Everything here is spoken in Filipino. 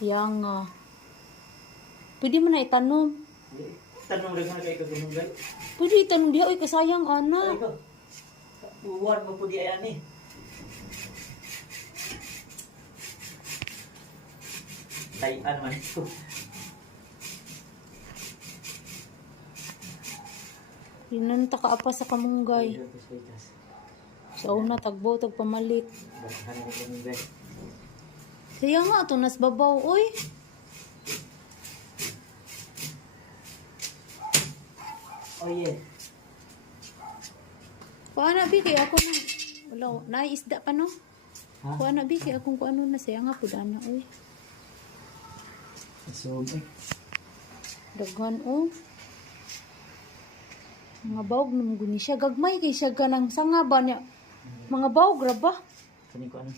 Yang pwede mo na itanom. Tanong rin nga kay kagunungan. Pwede itanong diha, oy kasayang Ay ana. ko. Buwan mo po di ayan eh. Tayan man ito. Inanta ka apa sa kamunggay. Sa una tagbo tag pamalit. Bakahan mo kagunungan. Kaya nga to nas babaw oy. Oh yeah. Kuana bi kay ako na. Wala na isda pa no. Ha? Kuana bi kay akong kuano na saya nga pud ana oy. So, Daghan oh. Mga bawog naman guni siya. Gagmay kay siya ganang sanga ba niya. Mga bawog ra ba? kanin ko ano.